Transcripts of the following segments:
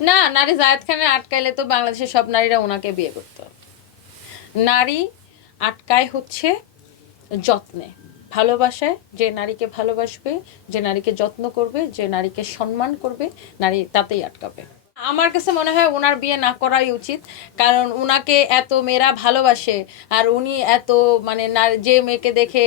না, নারী জায়েদ খানের আটকাইলে তো বাংলাদেশের সব নারীরা ওনাকে বিয়ে করতো। নারী আটকায় হচ্ছে যত্নে, ভালোবাসায় যে নারীকে ভালোবাসবে, যে নারীকে যত্ন করবে, যে নারীকে সম্মান করবে, নারী তাতেই আটকাবে। আমার কাছে মনে হয় ওনার বিয়ে না করাই উচিত। কারণ ওনাকে এত মেয়েরা ভালোবাসে আর উনি এত মানে না, যে মেয়েকে দেখে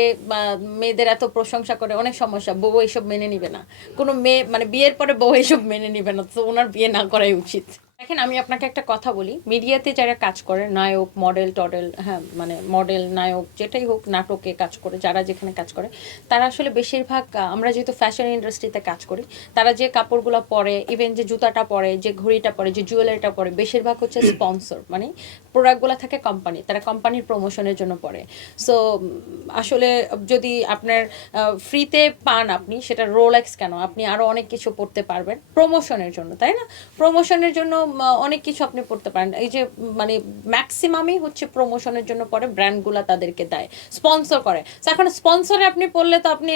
মেয়েদের এত প্রশংসা করে, অনেক সমস্যা। বউ এইসব মেনে নিবে না। কোনো মেয়ে মানে বিয়ের পরে বউ এইসব মেনে নিবে না। তো ওনার বিয়ে না করাই উচিত। দেখেন, আমি আপনাকে একটা কথা বলি। মিডিয়াতে যারা কাজ করে, নায়ক মডেল টডেল হ্যাঁ মানে মডেল নায়ক, যেটাই হোক, নাটকে কাজ করে, যারা যেখানে কাজ করে, তারা আসলে বেশিরভাগ আমরা যেহেতু ফ্যাশন ইন্ডাস্ট্রিতে কাজ করি, তারা যে কাপড়গুলো পরে ইভেন যে জুতাটা পরে, যে ঘড়িটা পরে, যে জুয়েলারিটা পরে, বেশিরভাগ হচ্ছে স্পন্সর মানে প্রোডাক্টগুলো থাকে কোম্পানি তারা কোম্পানির প্রমোশনের জন্য পরে। সো আসলে যদি আপনার ফ্রিতে পান আপনি, সেটা রোলেক্স কেন? আপনি আরও অনেক কিছু পড়তে পারবেন প্রমোশনের জন্য, তাই না? প্রমোশনের জন্য অনেক কিছু আপনি পড়তে পারেন। এই যে মানে ম্যাক্সিমামই হচ্ছে প্রমোশনের জন্য পরে ব্র্যান্ডগুলো তাদেরকে দেয় স্পন্সর করে। এখন স্পন্সরে আপনি পড়লে তো আপনি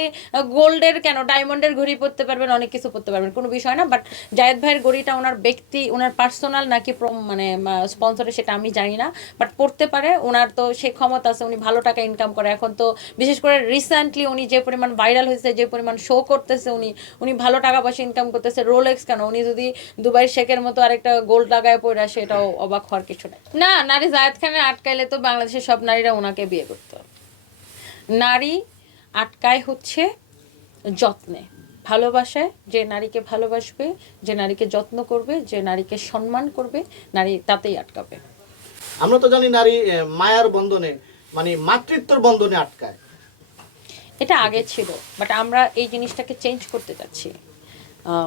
গোল্ডের কেন, ডায়মন্ডের ঘড়ি পড়তে পারবেন, অনেক কিছু পড়তে পারবেন, কোনো বিষয় না। বাট জায়েদ ভাইয়ের ঘড়িটা ওনার ব্যক্তি, ওনার পার্সোনাল নাকি মানে স্পন্সরে সেটা আমি জানি না। বাট পড়তে পারে, ওনার তো সে ক্ষমতা আছে, উনি ভালো টাকা ইনকাম করে। এখন তো বিশেষ করে রিসেন্টলি উনি যে পরিমাণ ভাইরাল হয়েছে, যে পরিমাণ শো করতেছে উনি উনি ভালো টাকা পয়সা ইনকাম করতেছে রোলেক্স কেন? উনি যদি দুবাই শেখের মতো আরেকটা গোল্ড লাগায় পড়ে আসে এটাও অবাক হওয়ার কিছু নাই। না নারী জায়েদ খানের আটকাইলে তো বাংলাদেশের সব নারীরা ওনাকে বিয়ে করতো। নারী আটকায় হচ্ছে যত্নে। ভালোবাসায় যে নারীকে ভালোবাসবে যে নারীকে যত্ন করবে যে নারীকে সম্মান করবে নারী তাতেই আটকাবে। আমরা তো জানি নারী মায়ার বন্ধনে মানে মাতৃত্বর বন্ধনে আটকায়। এটা আগে ছিল বাট আমরা এই জিনিসটাকে চেঞ্জ করতে যাচ্ছি আহ,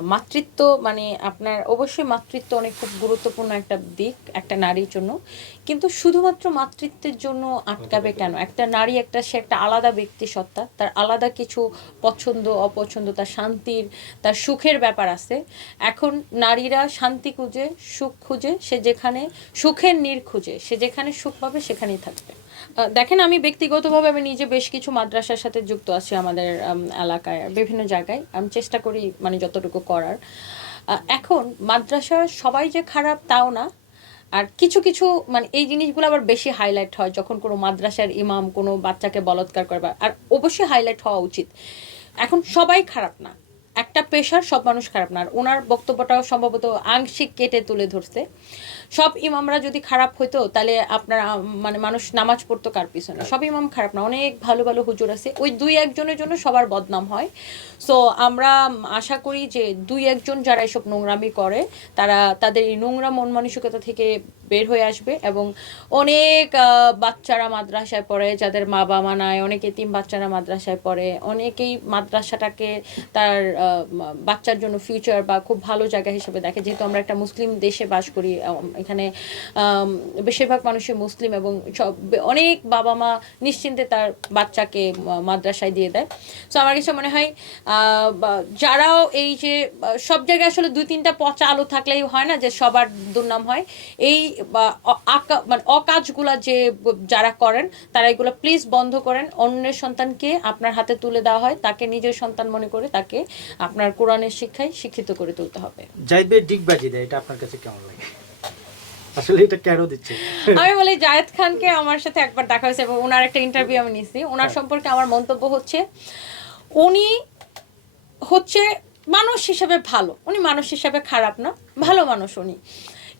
মাতৃত্ব মানে আপনার অবশ্যই মাতৃত্ব অনেক খুব গুরুত্বপূর্ণ একটা দিক, একটা নারীর জন্য। কিন্তু শুধুমাত্র মাতৃত্বের জন্য আটকাবে কেন? একটা নারী একটা, সে একটা আলাদা ব্যক্তি সত্তা তার আলাদা কিছু পছন্দ, অপছন্দ, তার শান্তির, তার সুখের ব্যাপার আছে। এখন নারীরা শান্তি খুঁজে, সুখ খুঁজে, সে যেখানে সুখের নীড় খুঁজে, সে যেখানে সুখ পাবে সেখানেই থাকবে। দেখেন, আমি ব্যক্তিগতভাবে আমি নিজে বেশ কিছু মাদ্রাসার সাথে যুক্ত আছি আমাদের এলাকায়, বিভিন্ন জায়গায়। আমি চেষ্টা করি মানে যতটুকু করার। এখন মাদ্রাসা সবাই যে খারাপ তাও না। আর কিছু কিছু মানে এই জিনিসগুলো আবার বেশি হাইলাইট হয় যখন কোনো মাদ্রাসার ইমাম কোনো বাচ্চাকে বলৎকার করে আর অবশ্যই হাইলাইট হওয়া উচিত। এখন সবাই খারাপ না। একটা পেশার সব মানুষ খারাপ না। আর ওনার বক্তব্যটাও সম্ভবত আংশিক কেটে তুলে ধরছে। সব ইমামরা যদি খারাপ হইতো তাহলে আপনার মানে মানুষ নামাজ পড়তো কার পিছনে? সব ইমাম খারাপ না। অনেক ভালো ভালো হুজুর আছে। ওই দুই একজনের জন্য সবার বদনাম হয়। সো আমরা আশা করি যে দুই একজন যারা এসব নোংরামি করে তারা তাদের এই নোংরা মন মানসিকতা থেকে বের হয়ে আসবে এবং অনেক বাচ্চারা মাদ্রাসায় পড়ে, যাদের মা বাবা নাই, অনেকে এতিম বাচ্চারা মাদ্রাসায় পড়ে, অনেকেই মাদ্রাসাটাকে তার বাচ্চার জন্য ফিউচার বা খুব ভালো জায়গা হিসেবে দেখে। যেহেতু আমরা একটা মুসলিম দেশে বাস করি এখানে বেশিরভাগ মানুষই মুসলিম এবং সব, অনেক বাবা মা নিশ্চিন্তে তার বাচ্চাকে মাদ্রাসায় দিয়ে দেয়। সো আমার কাছে মনে হয় যারাও এই যে সব জায়গায় আসলে দুই তিনটা পচা আলো থাকলেই হয় না যে সবার দুর্নাম হয়। এই বা মানে অকাজগুলা যে যারা করেন তারা এগুলো প্লিজ বন্ধ করেন। অন্যের সন্তানকে আপনার হাতে তুলে দেওয়া হয় তাকে নিজের সন্তান মনে করে তাকে আপনার কোরআনের শিক্ষায় শিক্ষিত করে তুলতে হবে। ভাই ডিগবাজি দেয় এটা আপনার কাছে কেমন লাগে? আসলে এটা কেন দিচ্ছে? আমি বলি জায়েদ খানকে আমার সাথে একবার দেখা হয়েছে এবং ওনার একটা ইন্টারভিউ আমি নিছি। ওনার সম্পর্কে আমার মন্তব্য হচ্ছে উনি হচ্ছে মানুষ হিসেবে ভালো। উনি মানুষ হিসেবে খারাপ না ভালো মানুষ উনি।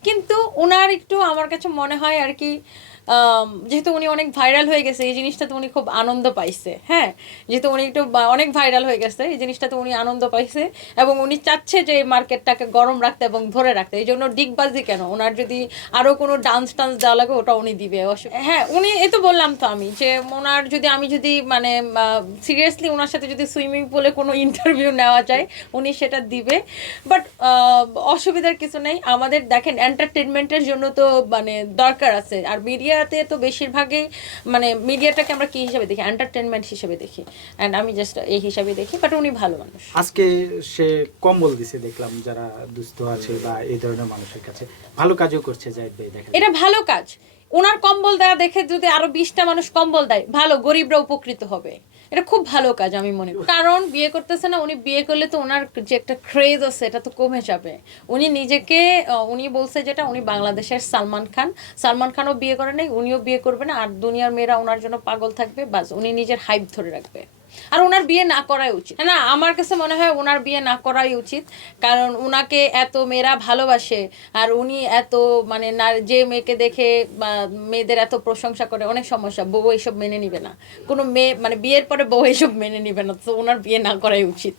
কিন্তু ওনার একটু আমার কাছে মনে হয় আর কি যেহেতু উনি অনেক ভাইরাল হয়ে গেছে, এই জিনিসটাতে উনি খুব আনন্দ পাইছে হ্যাঁ? যেহেতু উনি একটু অনেক ভাইরাল হয়ে গেছে, এই জিনিসটাতে উনি আনন্দ পাইছে এবং উনি চাচ্ছে যে এই মার্কেটটাকে গরম রাখতে এবং ধরে রাখতে। এই জন্য ডিগবাজি কেন? ওনার যদি আরও কোনো ডান্স টান্স দেওয়া লাগে, ওটা উনি দিবে। হ্যাঁ উনি, এ তো বললাম তো আমি যে ওনার যদি, আমি যদি মানে সিরিয়াসলি ওনার সাথে যদি সুইমিং পুলে কোনো ইন্টারভিউ নেওয়া যায়, উনি সেটা দিবে। বাট অসুবিধার কিছু নেই। আমাদের দেখেন এন্টারটেনমেন্টের জন্য তো মানে দরকার আছে। আর মিডিয়াতে তো বেশিরভাগই মানে মিডিয়াটাকে আমরা কি হিসাবে দেখি? এন্টারটেনমেন্ট হিসেবে দেখি। অ্যান্ড আমি জাস্ট এই হিসাবে দেখি বাট উনি ভালো মানুষ। আজকে সে কম্বল দিছে দেখলাম যারা দুস্থ আছে বা এই ধরনের মানুষের কাছে। ভালো কাজও করছে জাহিদ ভাই দেখেন। এটা ভালো কাজ। ওনার কম্বল দেওয়া দেখে যদি আরও বিশটা মানুষ কম্বল দেয় ভালো গরিবরা উপকৃত হবে। এটা খুব ভালো কাজ, আমি মনে করি। কারণ বিয়ে করতেছে না, উনি বিয়ে করলে তো ওনার যে একটা ক্রেজ আছে, এটা তো কমে যাবে। উনি নিজেকে উনি বলছে যেটা, উনি বাংলাদেশের সালমান খান। সালমান খানও বিয়ে করে নাই, উনিও বিয়ে করবে না, আর দুনিয়ার মেয়েরা ওনার জন্য পাগল থাকবে, বাস উনি নিজের হাইপ ধরে রাখবে। আর ওনার বিয়ে না করাই উচিত। না, আমার কাছে মনে হয় ওনার বিয়ে না করাই উচিত, কারণ ওনাকে এত মেয়েরা ভালোবাসে, আর উনি এত মানে না, যে মেয়েকে দেখে মেয়েদের এত প্রশংসা করে, অনেক সমস্যা, বউ এইসব মেনে নিবে না। কোনো মেয়ে মানে বিয়ের পরে বউ এইসব মেনে নিবে না, তো ওনার বিয়ে না করাই উচিত।